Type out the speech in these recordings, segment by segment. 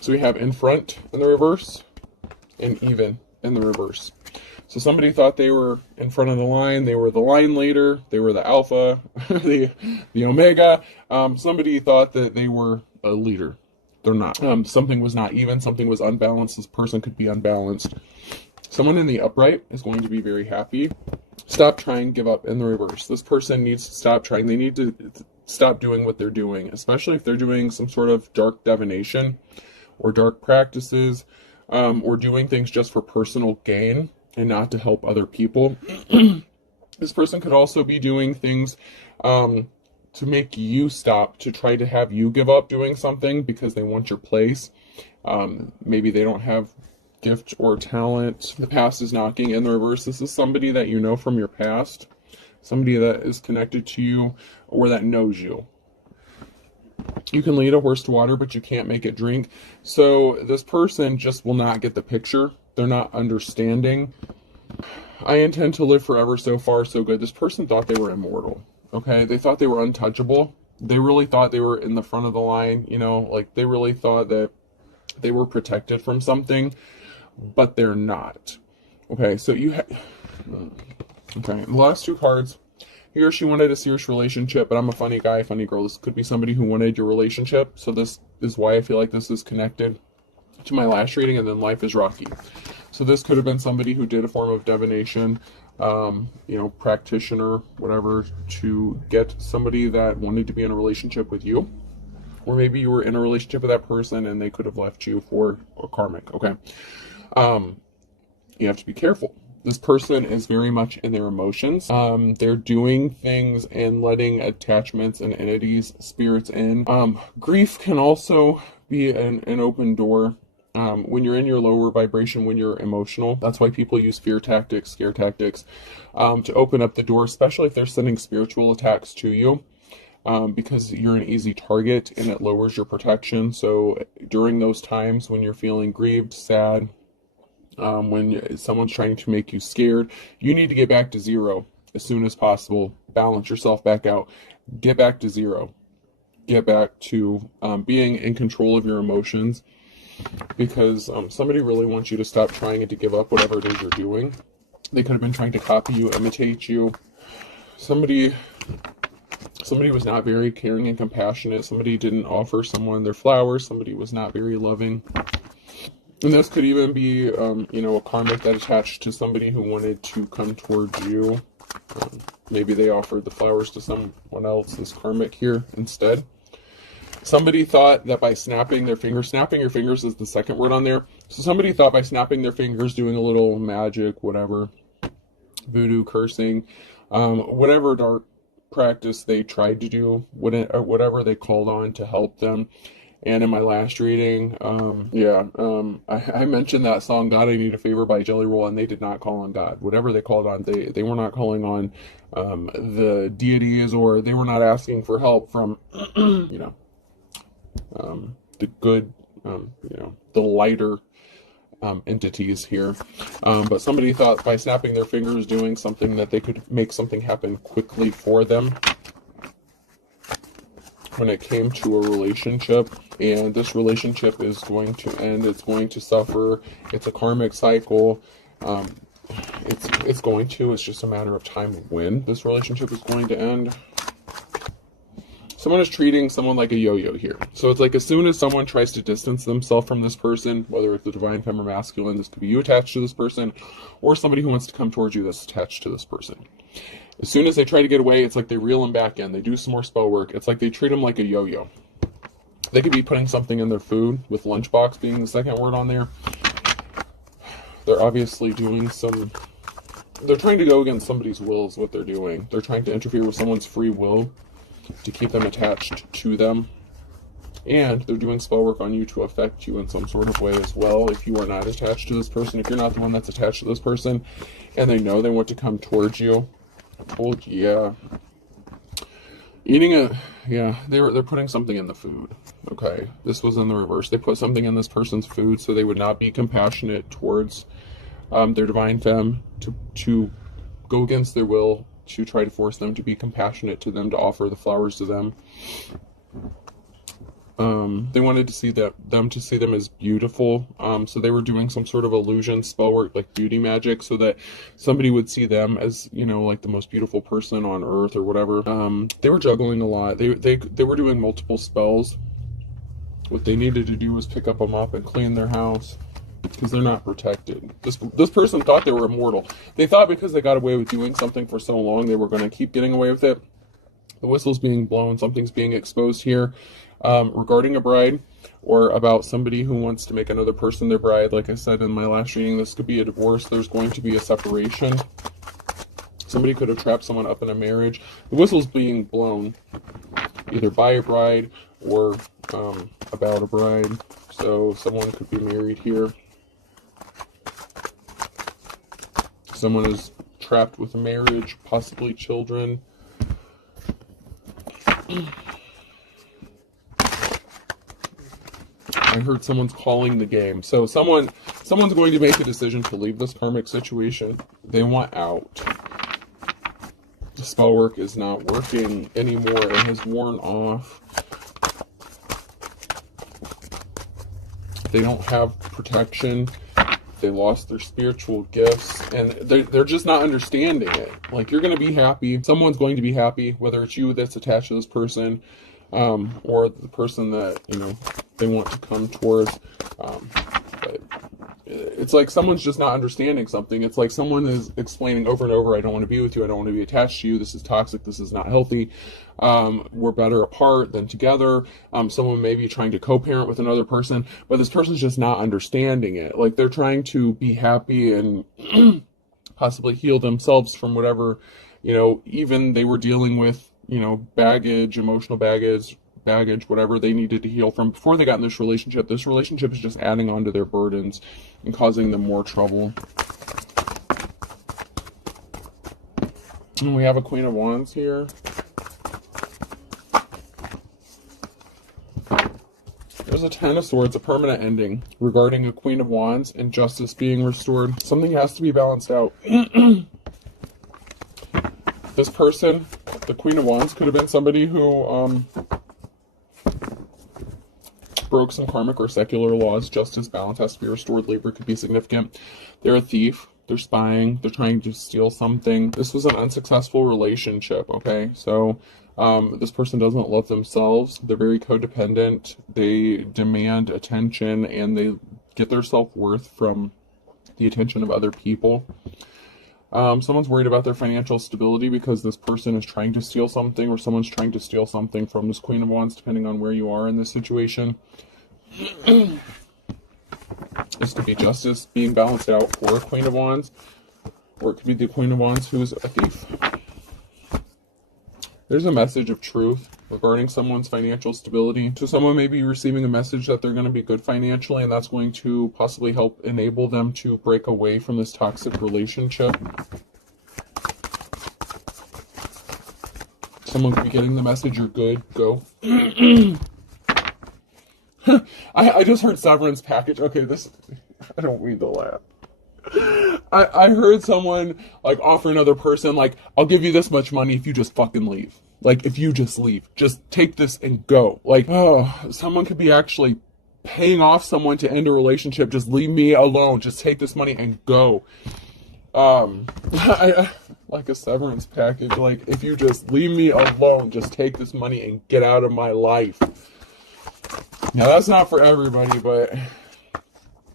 So we have in front in the reverse and even in the reverse. So somebody thought they were in front of the line, they were the line leader, they were the alpha, the omega. Somebody thought that they were a leader. They're not. Something was not even, something was unbalanced. This person could be unbalanced. Someone in the upright is going to be very happy. Stop trying, give up in the reverse. This person needs to stop trying. They need to stop doing what they're doing, especially if they're doing some sort of dark divination or dark practices, or doing things just for personal gain and not to help other people. This person could also be doing things to make you stop, to try to have you give up doing something because they want your place. Maybe they don't have gift or talent. The past is knocking in the reverse. This is somebody that you know from your past, somebody that is connected to you or that knows you. You can lead a horse to water, but you can't make it drink. So this person just will not get the picture. They're not understanding. I intend to live forever. So far, so good. This person thought they were immortal. Okay, they thought they were untouchable. They really thought they were in the front of the line. You know, like they really thought that they were protected from something, but they're not. Okay, so okay, the last two cards. He or she wanted a serious relationship, but I'm a funny guy, funny girl. This could be somebody who wanted your relationship. So this is why I feel like this is connected to my last reading, and then life is rocky. So this could have been somebody who did a form of divination, practitioner, whatever, to get somebody that wanted to be in a relationship with you. Or maybe you were in a relationship with that person and they could have left you for a karmic, okay? You have to be careful. This person is very much in their emotions. They're doing things and letting attachments and entities, spirits in. Grief can also be an open door. When you're in your lower vibration, when you're emotional, that's why people use fear tactics, scare tactics, to open up the door, especially if they're sending spiritual attacks to you, because you're an easy target and it lowers your protection. So during those times when you're feeling grieved, sad, when someone's trying to make you scared, you need to get back to zero as soon as possible. Balance yourself back out. Get back to zero. Get back to being in control of your emotions, because somebody really wants you to stop trying and to give up whatever it is you're doing. They could have been trying to copy you, imitate you. Somebody was not very caring and compassionate. Somebody didn't offer someone their flowers. Somebody was not very loving. And this could even be, a karmic that attached to somebody who wanted to come towards you. Maybe they offered the flowers to someone else, this karmic here, instead. Somebody thought that by snapping their fingers, snapping your fingers is the second word on there. So somebody thought by snapping their fingers, doing a little magic, whatever, voodoo, cursing, whatever dark practice they tried to do, whatever they called on to help them. And in my last reading, I mentioned that song, God, I Need a Favor by Jelly Roll, and they did not call on God. Whatever they called on, they were not calling on the deities, or they were not asking for help from, the good, the lighter entities here. But somebody thought by snapping their fingers, doing something, that they could make something happen quickly for them when it came to a relationship. And this relationship is going to end. It's going to suffer. It's a karmic cycle. It's just a matter of time when this relationship is going to end. Someone is treating someone like a yo-yo here. So it's like as soon as someone tries to distance themselves from this person, whether it's the divine femme or masculine, this could be you attached to this person, or somebody who wants to come towards you that's attached to this person. As soon as they try to get away, it's like they reel them back in. They do some more spell work. It's like they treat them like a yo-yo. They could be putting something in their food, with lunchbox being the second word on there. They're obviously doing they're trying to go against somebody's will is what they're doing. They're trying to interfere with someone's free will to keep them attached to them. And they're doing spell work on you to affect you in some sort of way as well. If you are not attached to this person, if you're not the one that's attached to this person, and they know they want to come towards you, they're putting something in the food. Okay, this was in the reverse. They put something in this person's food so they would not be compassionate towards their divine femme, to go against their will, to try to force them to be compassionate to them, to offer the flowers to them. They wanted to see them to see them as beautiful. So they were doing some sort of illusion spell work, like beauty magic, so that somebody would see them as, you know, like the most beautiful person on earth or whatever. They were juggling a lot. They were doing multiple spells. What they needed to do was pick up a mop and clean their house, because they're not protected. This person thought they were immortal. They thought because they got away with doing something for so long, they were going to keep getting away with it. The whistle's being blown, something's being exposed here, regarding a bride, or about somebody who wants to make another person their bride. Like I said in my last reading, this could be a divorce. There's going to be a separation. Somebody could have trapped someone up in a marriage. The whistle's being blown either by a bride or about a bride. So someone could be married here. Someone is trapped with a marriage, possibly children. I heard someone's calling the game. So someone's going to make a decision to leave this karmic situation. They want out. The spell work is not working anymore. It has worn off. They don't have protection. They lost their spiritual gifts, and they're just not understanding it. Like, you're going to be happy. Someone's going to be happy, whether it's you that's attached to this person, or the person that, you know, they want to come towards. But it's like someone's just not understanding something. It's like someone is explaining over and over, I don't want to be with you. I don't want to be attached to you. This is toxic. This is not healthy. We're better apart than together. Someone may be trying to co-parent with another person, but this person's just not understanding it. Like, they're trying to be happy and possibly heal themselves from whatever, you know, even they were dealing with, you know, baggage, emotional baggage, whatever they needed to heal from before they got in this relationship. This relationship is just adding on to their burdens and causing them more trouble. And we have a Queen of Wands here. There's a Ten of Swords, a permanent ending regarding a Queen of Wands and justice being restored. Something has to be balanced out. This person, the Queen of Wands, could have been somebody who broke some karmic or secular laws. Justice, balance has to be restored. Labor could be significant. They're a thief. They're spying. They're trying to steal something. This was an unsuccessful relationship, okay? So this person doesn't love themselves. They're very codependent. They demand attention, and they get their self-worth from the attention of other people. Someone's worried about their financial stability because this person is trying to steal something, or someone's trying to steal something from this Queen of Wands, depending on where you are in this situation. This could be justice being balanced out for a Queen of Wands, or it could be the Queen of Wands who is a thief. There's a message of truth regarding someone's financial stability. So someone may be receiving a message that they're going to be good financially, and that's going to possibly help enable them to break away from this toxic relationship. Someone could be getting the message, you're good, go. I just heard severance package. Okay, I don't mean to laugh. I heard someone, like, offer another person, like, I'll give you this much money if you just fucking leave. Like, if you just leave. Just take this and go. Like, oh, someone could be actually paying off someone to end a relationship. Just leave me alone. Just take this money and go. Like a severance package. Like, if you just leave me alone, just take this money and get out of my life. Now, that's not for everybody, but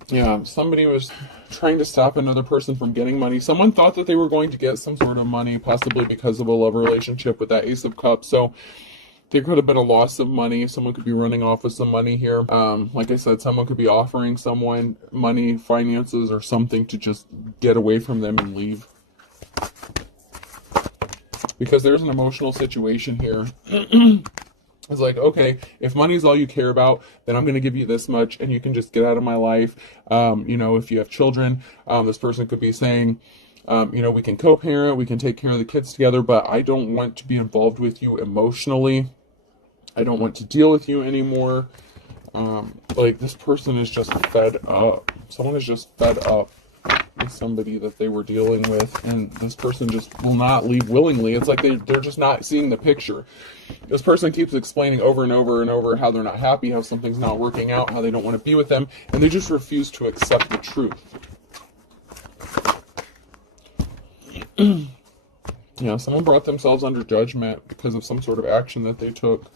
yeah, somebody was trying to stop another person from getting money. Someone thought that they were going to get some sort of money, possibly because of a love relationship with that Ace of Cups. So there could have been a loss of money. Someone could be running off with some money here. Like I said, someone could be offering someone money, finances, or something to just get away from them and leave. Because there's an emotional situation here. It's like, okay, if money's all you care about, then I'm going to give you this much and you can just get out of my life. You know, if you have children, this person could be saying, you know, we can co-parent, we can take care of the kids together, but I don't want to be involved with you emotionally. I don't want to deal with you anymore. Like, this person is just fed up. Someone is just fed up with somebody that they were dealing with, and this person just will not leave willingly. It's like they're just not seeing the picture. This person keeps explaining over and over and over how they're not happy, how something's not working out, how they don't want to be with them, and they just refuse to accept the truth. Yeah, someone brought themselves under judgment because of some sort of action that they took.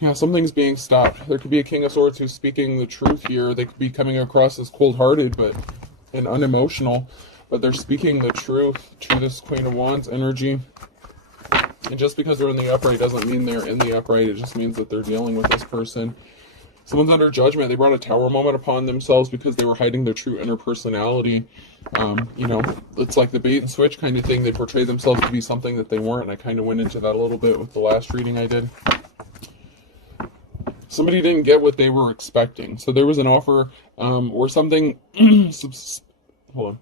Yeah, something's being stopped. There could be a King of Swords who's speaking the truth here. They could be coming across as cold-hearted and unemotional, but they're speaking the truth to this Queen of Wands energy. And just because they're in the upright doesn't mean they're in the upright. It just means that they're dealing with this person. Someone's under judgment. They brought a tower moment upon themselves because they were hiding their true inner personality. You know, it's like the bait and switch kind of thing. They portray themselves to be something that they weren't. And I kind of went into that a little bit with the last reading I did. Somebody didn't get what they were expecting. So there was an offer or something, hold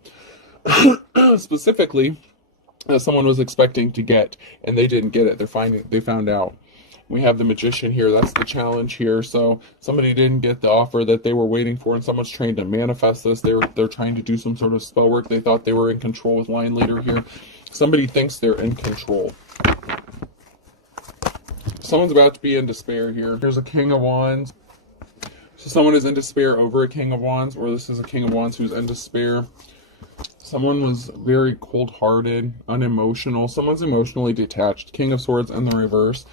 on, specifically someone was expecting to get, and they didn't get it. They found out. We have the Magician here. That's the challenge here. So somebody didn't get the offer that they were waiting for, and someone's trying to manifest this. They're trying to do some sort of spell work. They thought they were in control with Line Leader here. Somebody thinks they're in control. Someone's about to be in despair here. Here's a King of Wands. So someone is in despair over a King of Wands, or this is a King of Wands who's in despair. Someone was very cold-hearted, unemotional. Someone's emotionally detached. King of Swords in the reverse.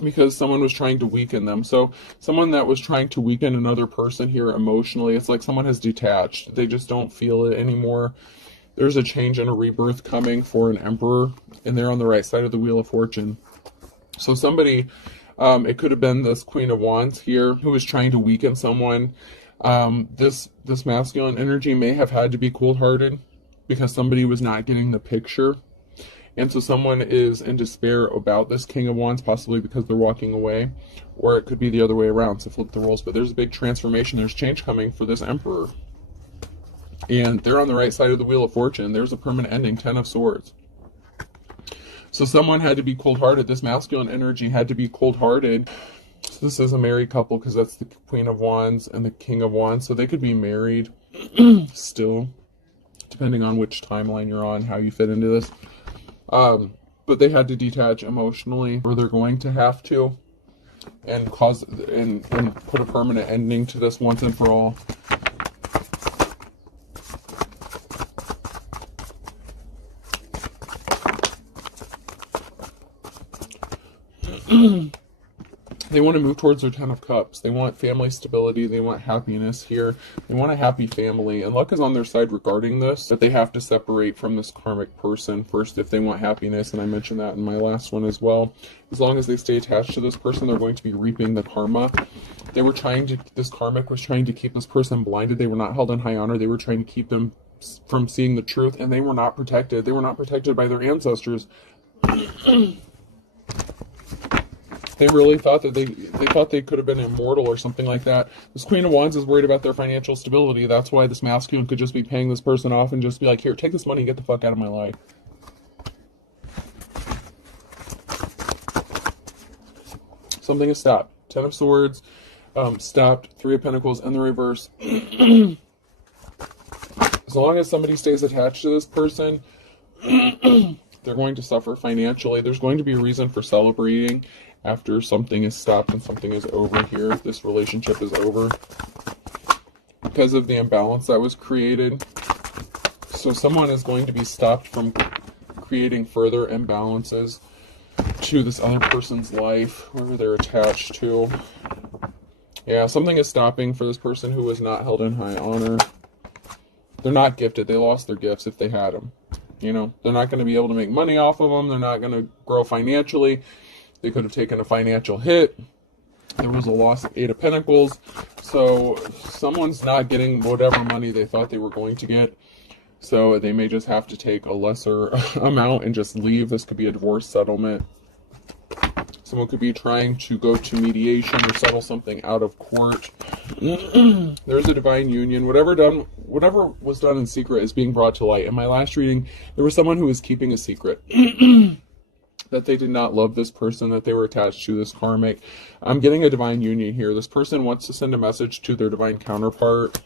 Because someone was trying to weaken them. So someone that was trying to weaken another person here emotionally, it's like someone has detached. They just don't feel it anymore. There's a change and a rebirth coming for an Emperor, and they're on the right side of the Wheel of Fortune. So somebody, it could have been this Queen of Wands here who was trying to weaken someone. This masculine energy may have had to be cold-hearted because somebody was not getting the picture. And so someone is in despair about this King of Wands, possibly because they're walking away. Or it could be the other way around, so flip the roles. But there's a big transformation. There's change coming for this Emperor. And they're on the right side of the Wheel of Fortune. There's a permanent ending, 10 of Swords. So someone had to be cold-hearted. This masculine energy had to be cold-hearted. So this is a married couple because that's the Queen of Wands and the King of Wands. So they could be married still, depending on which timeline you're on, how you fit into this. But they had to detach emotionally, or they're going to have to, and put a permanent ending to this once and for all. They want to move towards their 10 of Cups. They want family stability. They want happiness here. They want a happy family. And luck is on their side regarding this, that they have to separate from this karmic person first if they want happiness. And I mentioned that in my last one as well. As long as they stay attached to this person, they're going to be reaping the karma. This karmic was trying to keep this person blinded. They were not held in high honor. They were trying to keep them from seeing the truth. And they were not protected. They were not protected by their ancestors. They really thought that they thought they could have been immortal or something like that. This Queen of Wands is worried about their financial stability. That's why this masculine could just be paying this person off and just be like, here, take this money and get the fuck out of my life. Something is stopped. 10 of Swords, stopped. 3 of Pentacles in the reverse. As long as somebody stays attached to this person, they're going to suffer financially. There's going to be a reason for celebrating after something is stopped and something is over here. This relationship is over because of the imbalance that was created. So someone is going to be stopped from creating further imbalances to this other person's life, whoever they're attached to. Yeah, something is stopping for this person who was not held in high honor. They're not gifted. They lost their gifts if they had them. You know, they're not going to be able to make money off of them. They're not going to grow financially. They could have taken a financial hit. There was a loss of 8 of Pentacles. So someone's not getting whatever money they thought they were going to get. So they may just have to take a lesser amount and just leave. This could be a divorce settlement. Someone could be trying to go to mediation or settle something out of court. There's a divine union. Whatever was done in secret is being brought to light. In my last reading, there was someone who was keeping a secret. That they did not love this person that they were attached to, this karmic. I'm getting a divine union here. This person wants to send a message to their divine counterpart.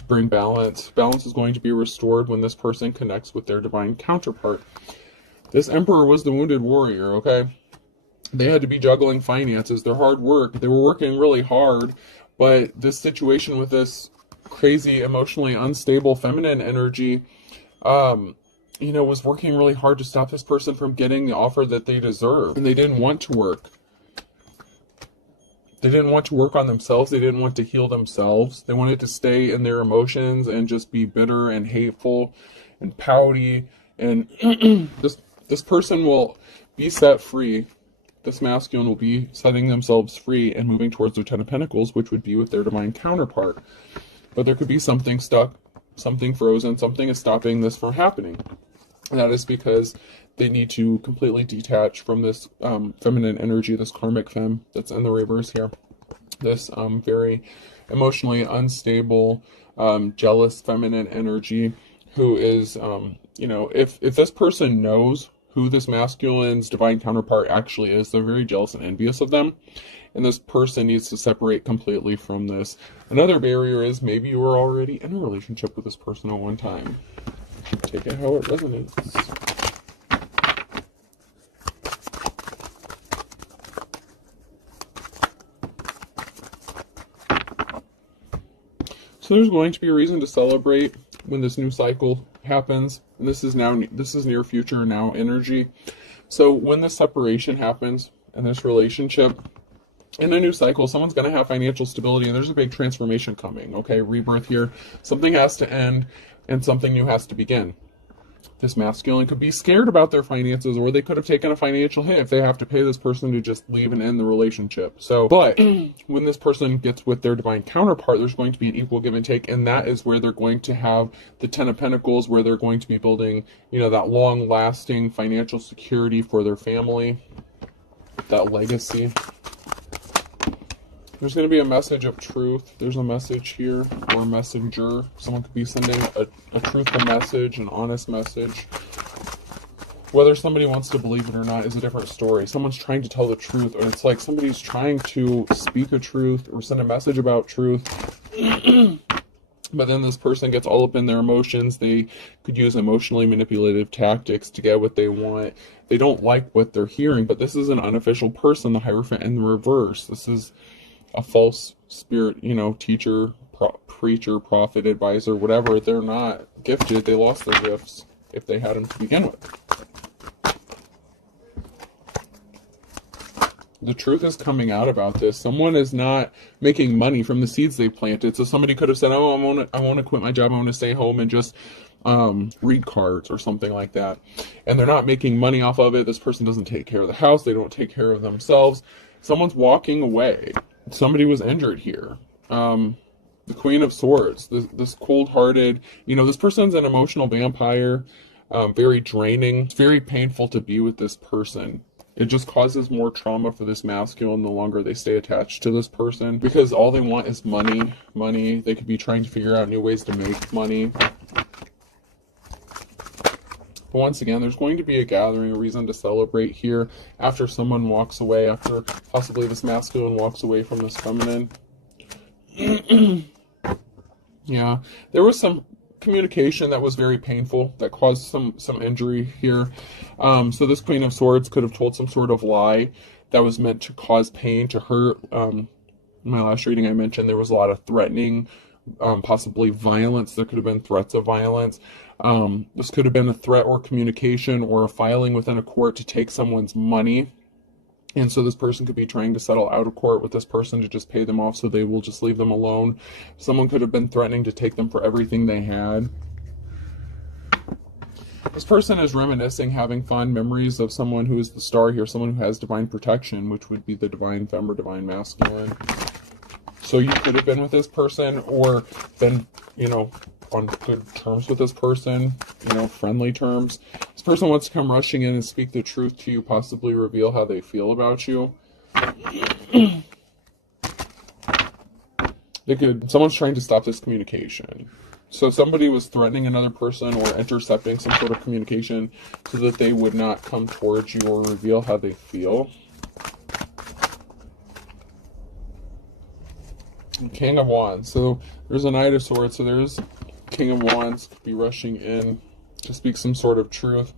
to bring balance. Balance is going to be restored when this person connects with their divine counterpart. This Emperor was the wounded warrior, okay? They had to be juggling finances, their hard work. They were working really hard, but this situation with this crazy, emotionally unstable feminine energy, was working really hard to stop this person from getting the offer that they deserve. And they didn't want to work. They didn't want to work on themselves. They didn't want to heal themselves. They wanted to stay in their emotions and just be bitter and hateful and pouty. And this person will be set free. This masculine will be setting themselves free and moving towards their Ten of Pentacles, which would be with their divine counterpart. But there could be something stuck, something frozen, something is stopping this from happening. And that is because they need to completely detach from this feminine energy, this karmic femme that's in the reverse here. This very emotionally unstable, jealous feminine energy who is, if this person knows who this masculine's divine counterpart actually is, they're very jealous and envious of them. And this person needs to separate completely from this. Another barrier is maybe you were already in a relationship with this person at one time. Take it how it resonates. So there's going to be a reason to celebrate when this new cycle happens. And this is near future now energy. So when this separation happens in this relationship, in a new cycle, someone's going to have financial stability, and there's a big transformation coming, okay? Rebirth here. Something has to end, and something new has to begin. This masculine could be scared about their finances, or they could have taken a financial hit if they have to pay this person to just leave and end the relationship. So, but when this person gets with their divine counterpart, there's going to be an equal give and take, and that is where they're going to have the Ten of Pentacles, where they're going to be building, that long-lasting financial security for their family, that legacy. There's going to be a message of truth. There's a message here, or a messenger. Someone could be sending a truthful message, an honest message. Whether somebody wants to believe it or not is a different story. Someone's trying to tell the truth, or it's like somebody's trying to speak a truth or send a message about truth. But then this person gets all up in their emotions. They could use emotionally manipulative tactics to get what they want. They don't like what they're hearing, but this is an unofficial person, the Hierophant in the reverse. This is a false spirit, teacher, preacher, prophet, advisor, whatever. They're not gifted. They lost their gifts if they had them to begin with. The truth is coming out about this. Someone is not making money from the seeds they planted. So somebody could have said, oh, I want to quit my job. I want to stay home and just read cards or something like that. And they're not making money off of it. This person doesn't take care of the house. They don't take care of themselves. Someone's walking away. Somebody was injured here. The Queen of Swords, this cold-hearted, this person's an emotional vampire, very draining. It's very painful to be with this person. It just causes more trauma for this masculine the longer they stay attached to this person, because all they want is money. Money. They could be trying to figure out new ways to make money. But once again, there's going to be a gathering, a reason to celebrate here after someone walks away, after possibly this masculine walks away from this feminine. Yeah, there was some communication that was very painful, that caused some injury here. So this Queen of Swords could have told some sort of lie that was meant to cause pain, to hurt. In my last reading I mentioned there was a lot of threatening, possibly violence. There could have been threats of violence. This could have been a threat or communication or a filing within a court to take someone's money. And so this person could be trying to settle out of court with this person to just pay them off so they will just leave them alone. Someone could have been threatening to take them for everything they had. This person is reminiscing, having fond memories of someone who is the star here, someone who has divine protection, which would be the divine femme or divine masculine. So you could have been with this person or been, on good terms with this person, friendly terms. This person wants to come rushing in and speak the truth to you, possibly reveal how they feel about you. Someone's trying to stop this communication. So somebody was threatening another person or intercepting some sort of communication so that they would not come towards you or reveal how they feel. King of Wands. So there's a Knight of Swords. So there's King of Wands could be rushing in to speak some sort of truth.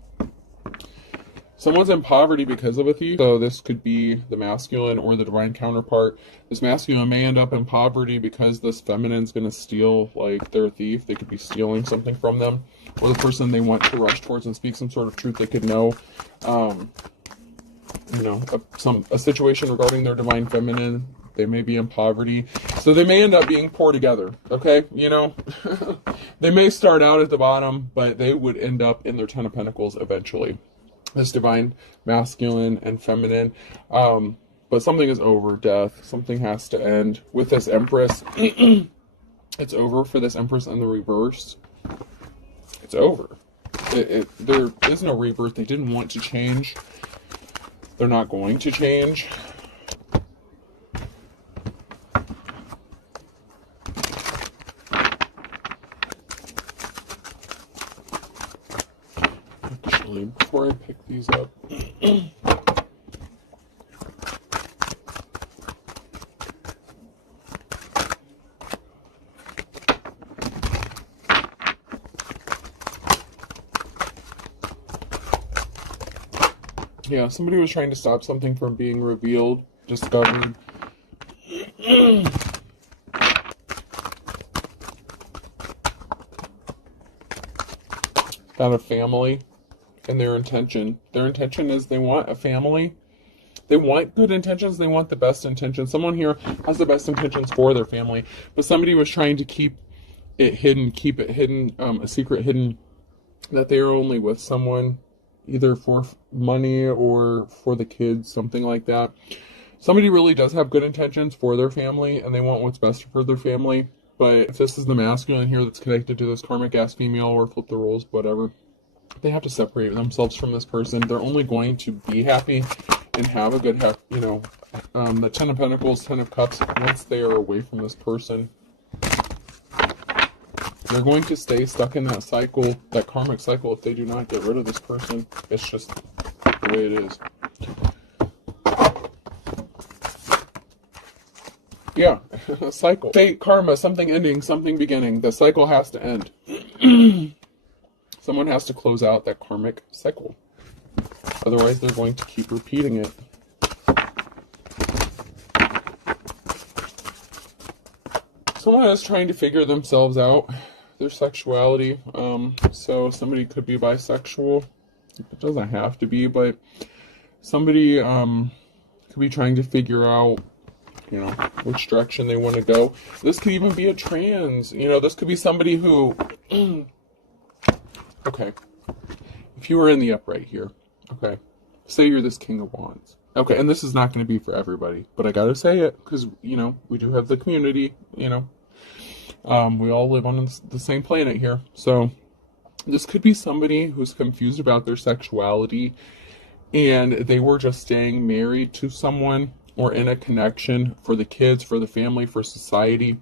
Someone's in poverty because of a thief. So this could be the masculine or the divine counterpart. This masculine may end up in poverty because this feminine's going to steal, like, their thief. They could be stealing something from them. Or the person they want to rush towards and speak some sort of truth. They could know, you know, a situation regarding their divine feminine. They may be in poverty. So they may end up being poor together, okay? You know, they may start out at the bottom, but they would end up in their Ten of Pentacles eventually. This divine masculine and feminine. But something is over, death. Something has to end. With this Empress, it's over for this Empress in the reverse. It's over. There is no rebirth. They didn't want to change. They're not going to change. Actually, before I pick these up, yeah, somebody was trying to stop something from being revealed, discovered. Got a family and their intention. Their intention is they want a family. They want good intentions. They want the best intentions. Someone here has the best intentions for their family, but somebody was trying to keep it hidden, a secret hidden, that they are only with someone either for money or for the kids, something like that. Somebody really does have good intentions for their family and they want what's best for their family. But if this is the masculine here that's connected to this karmic ass female, or flip the roles, whatever, they have to separate themselves from this person. They're only going to be happy and have a good, you know, the Ten of Pentacles, Ten of Cups, once they are away from this person. They're going to stay stuck in that cycle, that karmic cycle, if they do not get rid of this person. It's just the way it is. Yeah, cycle. Fate, karma, something ending, something beginning. The cycle has to end. Someone has to close out that karmic cycle. Otherwise, they're going to keep repeating it. Someone is trying to figure themselves out, their sexuality. So somebody could be bisexual. It doesn't have to be, but somebody could be trying to figure out, you know, which direction they want to go. This could even be a trans. You know, this could be somebody who... Okay. If you were in the upright here, okay, say you're this King of Wands. Okay, and this is not going to be for everybody, but I gotta say it, because, you know, we do have the community, you know. We all live on the same planet here. So this could be somebody who's confused about their sexuality and they were just staying married to someone or in a connection for the kids, for the family, for society.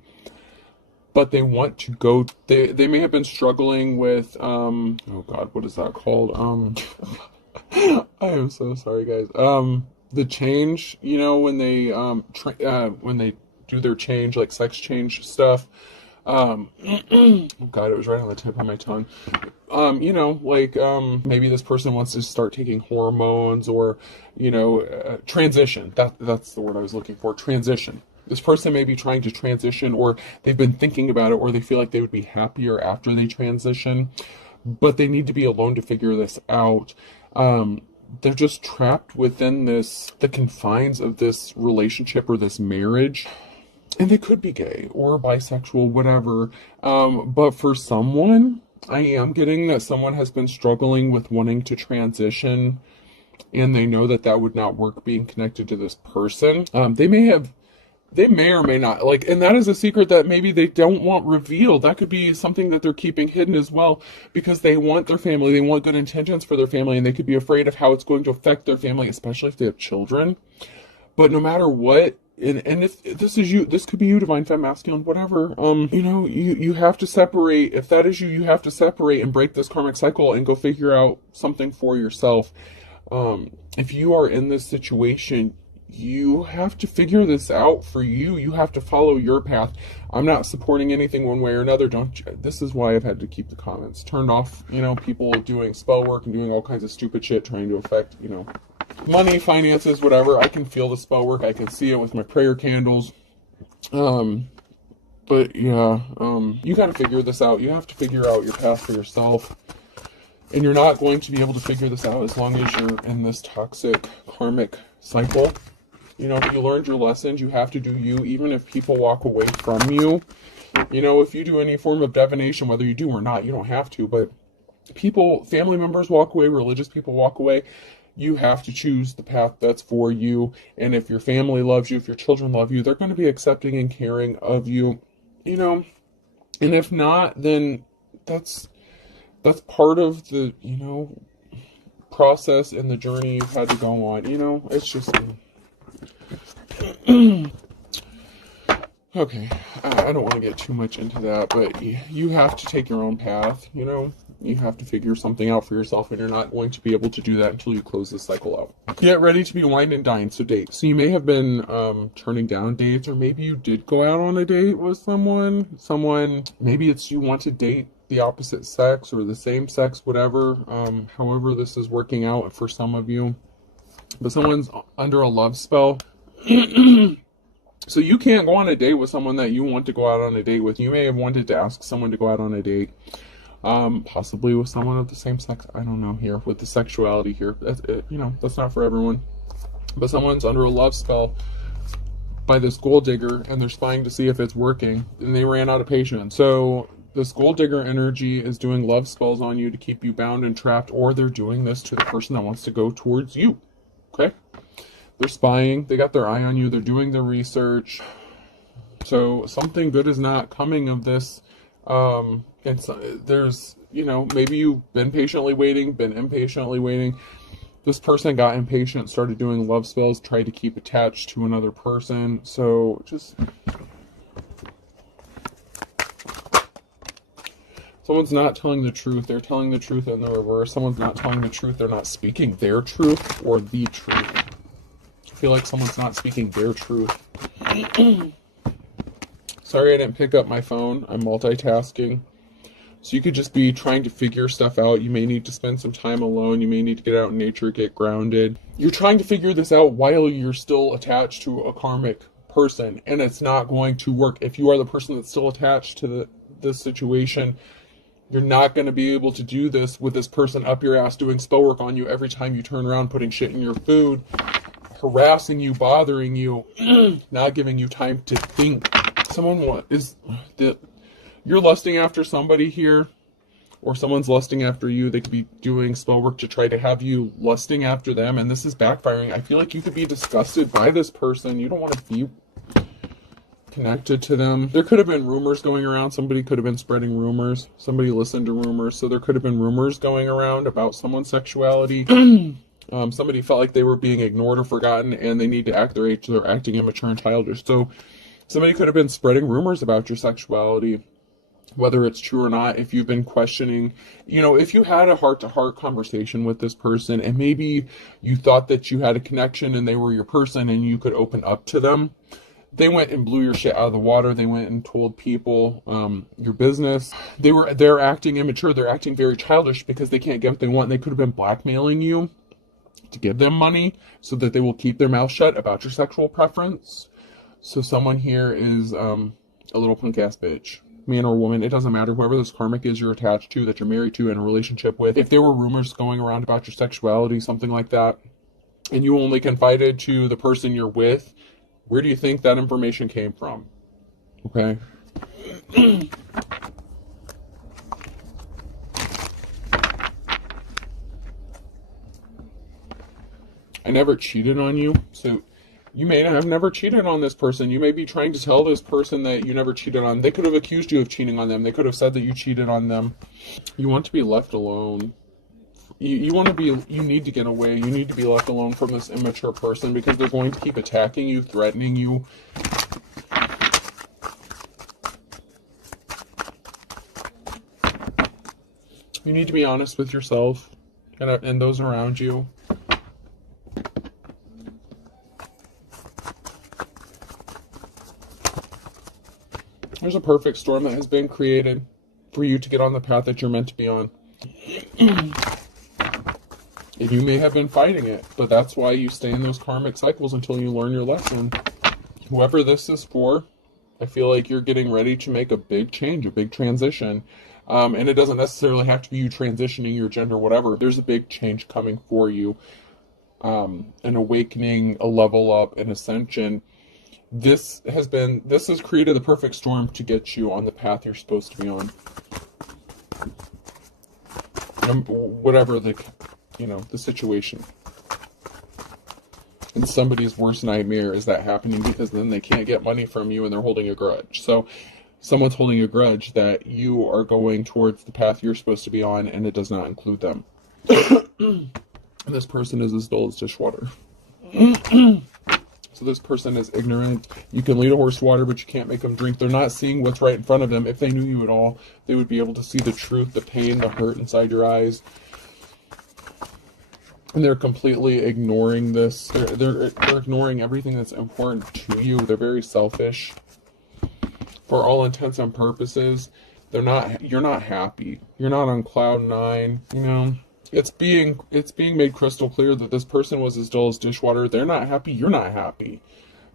But they want to go, they may have been struggling with, oh God, what is that called? I am so sorry, guys. The change, you know, when they do their change, like sex change stuff. Oh God, it was right on the tip of my tongue. You know, like, maybe this person wants to start taking hormones, or, you know, transition. That's the word I was looking for, transition. This person may be trying to transition, or they've been thinking about it, or they feel like they would be happier after they transition, but they need to be alone to figure this out. They're just trapped within the confines of this relationship or this marriage. And they could be gay or bisexual, whatever. But for someone, I am getting that someone has been struggling with wanting to transition, and they know that that would not work being connected to this person. They may or may not, like, and that is a secret that maybe they don't want revealed. That could be something that they're keeping hidden as well, because they want their family, they want good intentions for their family, and they could be afraid of how it's going to affect their family, especially if they have children. But no matter what, and if this is you, this could be you, divine femme, masculine, whatever, you know, you have to separate. If that is you, you have to separate and break this karmic cycle and go figure out something for yourself. If you are in this situation, you have to figure this out for you. You have to follow your path. I'm not supporting anything one way or another. This is why I've had to keep the comments turned off. People doing spell work and doing all kinds of stupid shit trying to affect, money, finances, whatever. I can feel the spell work. I can see it with my prayer candles. But yeah, you got to figure this out. You have to figure out your path for yourself. And you're not going to be able to figure this out as long as you're in this toxic karmic cycle. If you learned your lessons, you have to do you, even if people walk away from you. If you do any form of divination, whether you do or not, you don't have to, but family members walk away, religious people walk away. You have to choose the path that's for you. And if your family loves you, if your children love you, they're going to be accepting and caring of you, and if not, then that's part of the, process and the journey you've had to go on. It's just... Okay, I don't want to get too much into that, but you have to take your own path, You have to figure something out for yourself, and you're not going to be able to do that until you close this cycle out. Get ready to be wined and dined, so date. So you may have been turning down dates, or maybe you did go out on a date with someone, maybe it's you want to date the opposite sex or the same sex, whatever, however this is working out for some of you. But someone's under a love spell. So you can't go on a date with someone that you want to go out on a date with. You may have wanted to ask someone to go out on a date, possibly with someone of the same sex. I don't know here, with the sexuality here. That's not for everyone. But someone's under a love spell by this gold digger, and they're spying to see if it's working, and they ran out of patience. So this gold digger energy is doing love spells on you to keep you bound and trapped, or they're doing this to the person that wants to go towards you. Okay? They're spying. They got their eye on you. They're doing the research. So something good is not coming of this. There's, maybe you've been patiently waiting, been impatiently waiting. This person got impatient, started doing love spells, tried to keep attached to another person. So just... Someone's not telling the truth. They're telling the truth in the reverse. Someone's not telling the truth. They're not speaking their truth or the truth. I feel like someone's not speaking their truth. Sorry I didn't pick up my phone. I'm multitasking. So you could just be trying to figure stuff out. You may need to spend some time alone. You may need to get out in nature, get grounded. You're trying to figure this out while you're still attached to a karmic person, and it's not going to work. If you are the person that's still attached to this situation, you're not going to be able to do this with this person up your ass doing spell work on you every time you turn around, putting shit in your food, harassing you, bothering you, not giving you time to think. You're lusting after somebody here, or someone's lusting after you. They could be doing spell work to try to have you lusting after them, and this is backfiring. I feel like you could be disgusted by this person. You don't want to be connected to them. There could have been rumors going around. Somebody could have been spreading rumors. Somebody listened to rumors. So there could have been rumors going around about someone's sexuality. Somebody felt like they were being ignored or forgotten, and they need to act their age. They're acting immature and childish. So somebody could have been spreading rumors about your sexuality, whether it's true or not. If you've been questioning, if you had a heart-to-heart conversation with this person, and maybe you thought that you had a connection and they were your person and you could open up to them, they went and blew your shit out of the water. They went and told people your business. They're acting immature. They're acting very childish because they can't get what they want. They could have been blackmailing you to give them money so that they will keep their mouth shut about your sexual preference. So someone here is a little punk-ass bitch. Man or woman, it doesn't matter. Whoever this karmic is you're attached to, that you're married to, in a relationship with. If there were rumors going around about your sexuality, something like that, and you only confided to the person you're with, where do you think that information came from? Okay. I never cheated on you. So you may have never cheated on this person. You may be trying to tell this person that you never cheated on. They could have accused you of cheating on them. They could have said that you cheated on them. You want to be left alone. You need to get away. You need to be left alone from this immature person because they're going to keep attacking you, threatening you. You need to be honest with yourself and those around you. There's a perfect storm that has been created for you to get on the path that you're meant to be on. And you may have been fighting it, but that's why you stay in those karmic cycles until you learn your lesson. Whoever this is for, I feel like you're getting ready to make a big change, a big transition. And it doesn't necessarily have to be you transitioning your gender, whatever. There's a big change coming for you. An awakening, a level up, an ascension. This has created the perfect storm to get you on the path you're supposed to be on. Whatever the situation. And somebody's worst nightmare is that happening, because then they can't get money from you and they're holding a grudge. So someone's holding a grudge that you are going towards the path you're supposed to be on, and it does not include them. And this person is as dull as dishwater. So this person is ignorant. You can lead a horse to water, but you can't make them drink. They're not seeing what's right in front of them. If they knew you at all, they would be able to see the truth, the pain, the hurt inside your eyes. And they're completely ignoring this. They're ignoring everything that's important to you. They're very selfish. For all intents and purposes, you're not happy. You're not on cloud nine, It's being made crystal clear that this person was as dull as dishwater. They're not happy. You're not happy.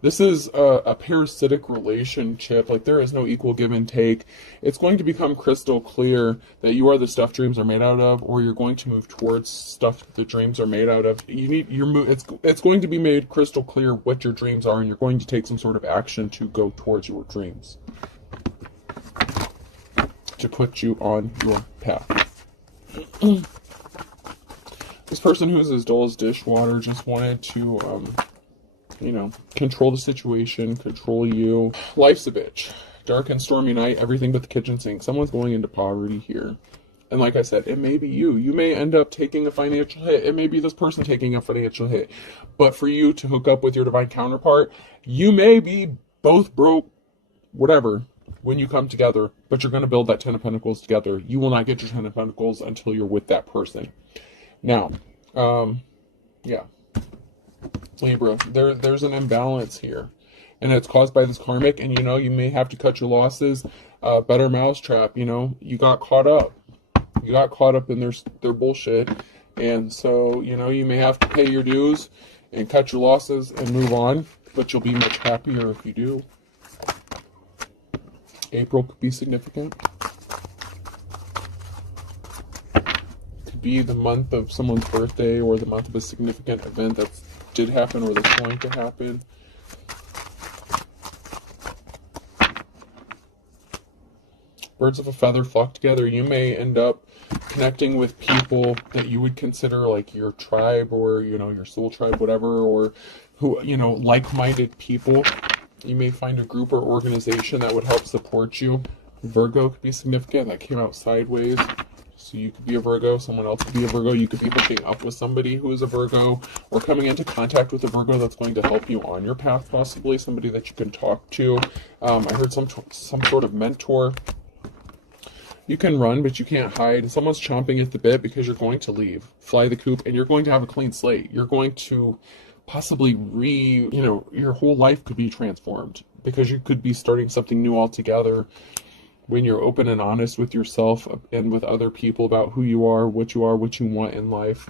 This is a parasitic relationship. Like, there is no equal give and take. It's going to become crystal clear that you are the stuff dreams are made out of, or you're going to move towards stuff the dreams are made out of. It's going to be made crystal clear what your dreams are, and you're going to take some sort of action to go towards your dreams, to put you on your path. This person who is as dull as dishwater just wanted to, control the situation, control you. Life's a bitch. Dark and stormy night, everything but the kitchen sink. Someone's going into poverty here. And like I said, it may be you. You may end up taking a financial hit. It may be this person taking a financial hit. But for you to hook up with your divine counterpart, you may be both broke, whatever, when you come together. But you're going to build that 10 of Pentacles together. You will not get your 10 of Pentacles until you're with that person. Now, Libra, there's an imbalance here, and it's caused by this karmic, and you may have to cut your losses. Better mousetrap, you got caught up in their bullshit, and so you may have to pay your dues and cut your losses and move on, but you'll be much happier if you do. April could be significant. Could be the month of someone's birthday, or the month of a significant event that did happen or that's going to happen. Birds of a feather flock together. You may end up connecting with people that you would consider like your tribe, or your soul tribe, whatever, or who like-minded people. You may find a group or organization that would help support you. Virgo could be significant. That came out sideways. So you could be a Virgo, someone else could be a Virgo. You could be hooking up with somebody who is a Virgo, or coming into contact with a Virgo that's going to help you on your path, possibly. Somebody that you can talk to. I heard some sort of mentor. You can run, but you can't hide. Someone's chomping at the bit because you're going to leave. Fly the coop, and you're going to have a clean slate. You're going to possibly your whole life could be transformed, because you could be starting something new altogether. When you're open and honest with yourself and with other people about who you are, what you want in life.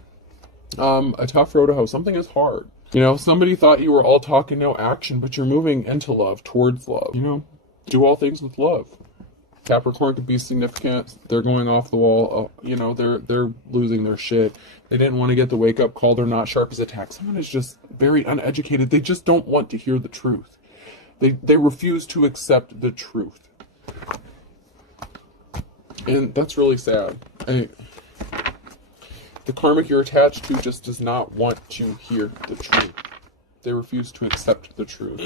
A tough road to hoe. Something is hard. Somebody thought you were all talk and no action, but you're moving into love, towards love. Do all things with love. Capricorn could be significant. They're going off the wall. They're losing their shit. They didn't want to get the wake-up call. They're not sharp as a tack. Someone is just very uneducated. They just don't want to hear the truth. They refuse to accept the truth. And that's really sad. The karmic you're attached to just does not want to hear the truth. They refuse to accept the truth.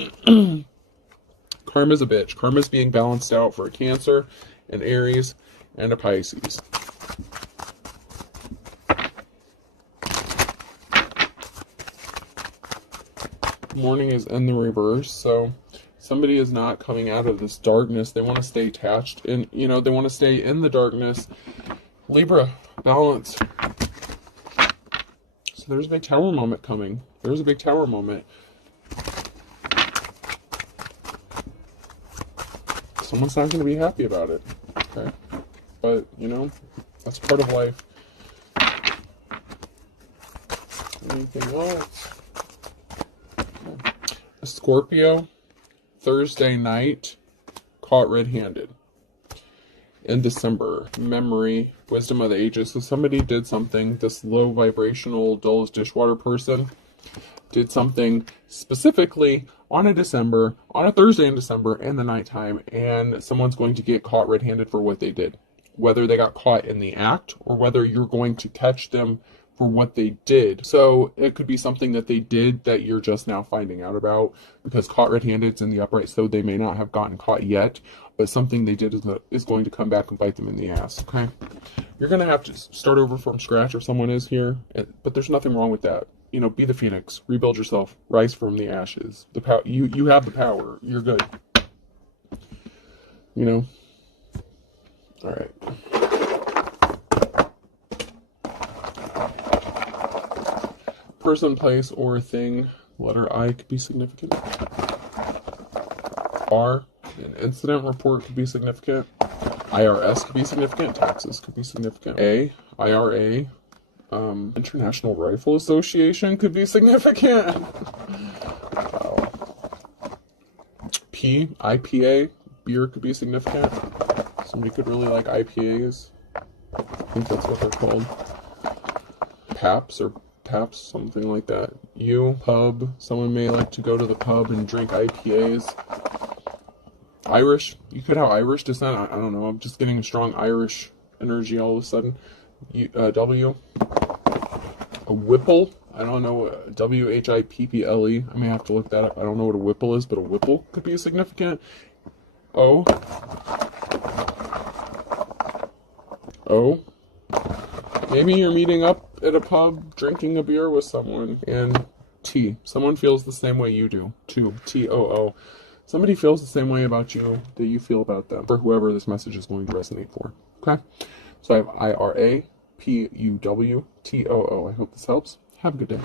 Karma's a bitch. Karma's being balanced out for a Cancer, an Aries, and a Pisces. Morning is in the reverse, so somebody is not coming out of this darkness. They want to stay attached, and they want to stay in the darkness. Libra, balance. So there's a big tower moment coming. There's a big tower moment. someone's not going to be happy about it. Okay? But, you know, that's part of life. Anything else? Okay. A Scorpio, Thursday night, caught red-handed. In December, memory, wisdom of the ages. So somebody did something, this low vibrational, dull as dishwater person did something specifically on a Thursday in December in the nighttime, and someone's going to get caught red-handed for what they did. Whether they got caught in the act or whether you're going to catch them for what they did. So it could be something that they did that you're just now finding out about, because caught red-handed's in the upright, so they may not have gotten caught yet, but something they did is going to come back and bite them in the ass, okay? You're going to have to start over from scratch if someone is here, but there's nothing wrong with that. You know, be the phoenix, rebuild yourself, rise from the ashes. The power, you have the power. You're good. You know? All right. Person, place, or thing. Letter I could be significant. R, an incident report could be significant. IRS could be significant. Taxes could be significant. A, IRA, International Rifle Association could be significant. Wow. P, IPA, beer could be significant. Somebody could really like IPAs. I think that's what they're called. Paps, something like that. U, pub. Someone may like to go to the pub and drink IPAs. Irish. You could have Irish descent. I don't know. I'm just getting a strong Irish energy all of a sudden. W. A Whipple. I don't know. WHIPPLE. I may have to look that up. I don't know what a Whipple is, but a Whipple could be significant. O. Maybe you're meeting up at a pub, drinking a beer with someone. And T. Someone feels the same way you do. TOO. Somebody feels the same way about you that you feel about them, for whoever this message is going to resonate for. Okay? So I have IRA, PUW, TOO. I hope this helps. Have a good day.